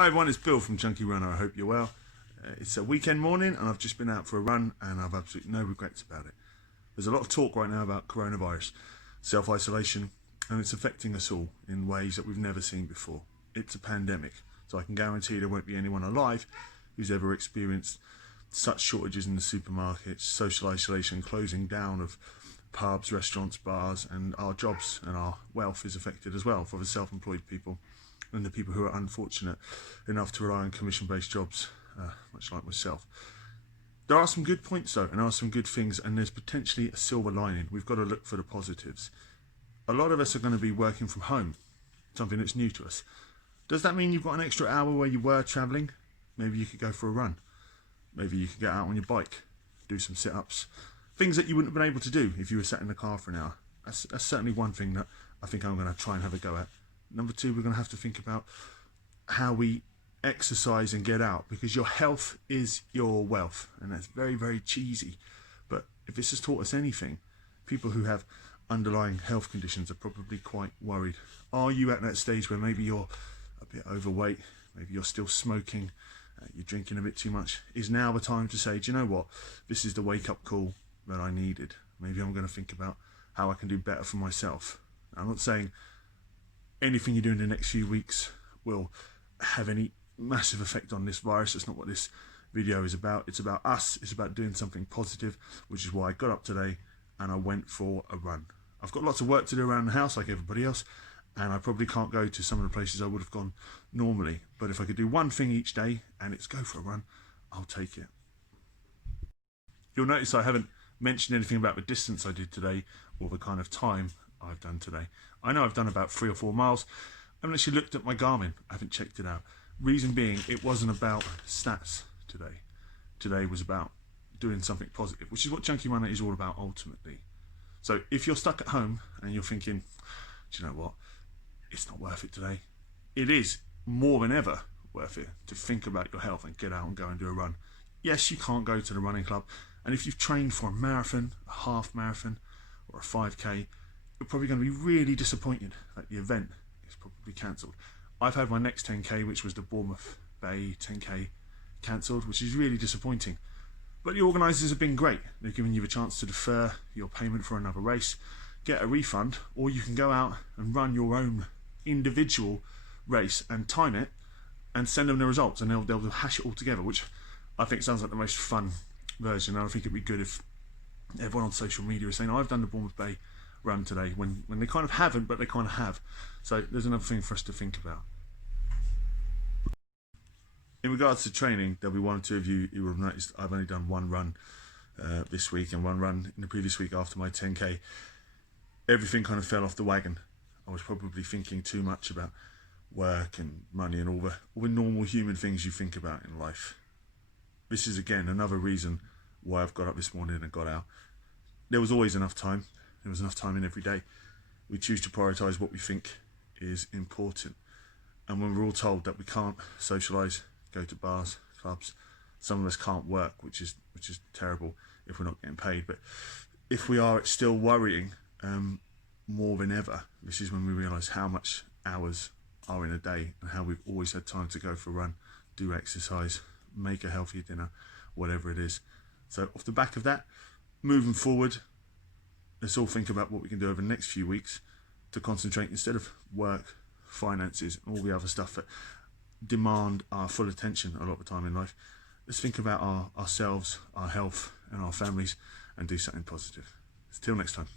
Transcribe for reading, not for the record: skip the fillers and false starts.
Hi everyone, it's Bill from Chunky Runner. I hope you're well. It's a weekend morning and I've just been out for a run and I've absolutely no regrets about it. There's a lot of talk right now about coronavirus, self-isolation, and it's affecting us all in ways that we've never seen before. It's a pandemic, so I can guarantee there won't be anyone alive who's ever experienced such shortages in the supermarkets, social isolation, closing down of pubs, restaurants, bars, and our jobs and our wealth is affected as well for the self-employed people and the people who are unfortunate enough to rely on commission-based jobs, much like myself. There are some good points though, and there are some good things, and there's potentially a silver lining. We've got to look for the positives. A lot of us are going to be working from home, something that's new to us. Does that mean you've got an extra hour where you were travelling? Maybe you could go for a run. Maybe you could get out on your bike, do some sit-ups. Things that you wouldn't have been able to do if you were sat in the car for an hour. That's certainly one thing that I think I'm going to try and have a go at. Number two, we're going to have to think about how we exercise and get out, because your health is your wealth, and that's very, very cheesy. But if this has taught us anything, people who have underlying health conditions are probably quite worried. Are you at that stage where maybe you're a bit overweight, maybe you're still smoking, you're drinking a bit too much? Is now the time to say, do you know what, this is the wake-up call that I needed. Maybe I'm going to think about how I can do better for myself. I'm not saying anything you do in the next few weeks will have any massive effect on this virus. That's not what this video is about. It's about us. It's about doing something positive, which is why I got up today and I went for a run. I've got lots of work to do around the house like everybody else, and I probably can't go to some of the places I would have gone normally. But if I could do one thing each day and it's go for a run, I'll take it. You'll notice I haven't mentioned anything about the distance I did today or the kind of time I've done today. I know I've done about 3 or 4 miles. I haven't actually looked at my Garmin. I haven't checked it out. Reason being, it wasn't about stats today. Today was about doing something positive, which is what Chunky Runner is all about ultimately. So if you're stuck at home and you're thinking, do you know what, it's not worth it today, it is more than ever worth it to think about your health and get out and go and do a run. Yes, you can't go to the running club, and if you've trained for a marathon, a half marathon, or a 5k, you're probably going to be really disappointed that the event is probably cancelled. I've had my next 10k, which was the Bournemouth Bay 10k, cancelled, which is really disappointing. But the organisers have been great. They've given you a chance to defer your payment for another race, get a refund, or you can go out and run your own individual race and time it and send them the results, and they'll hash it all together, which I think sounds like the most fun version. And I think it'd be good if everyone on social media is saying, oh, I've done the Bournemouth Bay run today, when they kind of haven't, but they kind of have. So there's another thing for us to think about. In regards to training, there'll be one or two of you who will have noticed I've only done one run this week and one run in the previous week after my 10k. Everything kind of fell off the wagon. I was probably thinking too much about work and money and all the normal human things you think about in life. This is again another reason why I've got up this morning and got out. There was always enough time. There was enough time in every day. We choose to prioritise what we think is important. And when we're all told that we can't socialise, go to bars, clubs, some of us can't work, which is terrible if we're not getting paid. But if we are, it's still worrying more than ever. This is when we realise how much hours are in a day and how we've always had time to go for a run, do exercise, make a healthy dinner, whatever it is. So off the back of that, moving forward, let's all think about what we can do over the next few weeks to concentrate, instead of work, finances, and all the other stuff that demand our full attention a lot of the time in life. Let's think about ourselves, our health, and our families, and do something positive. Till next time.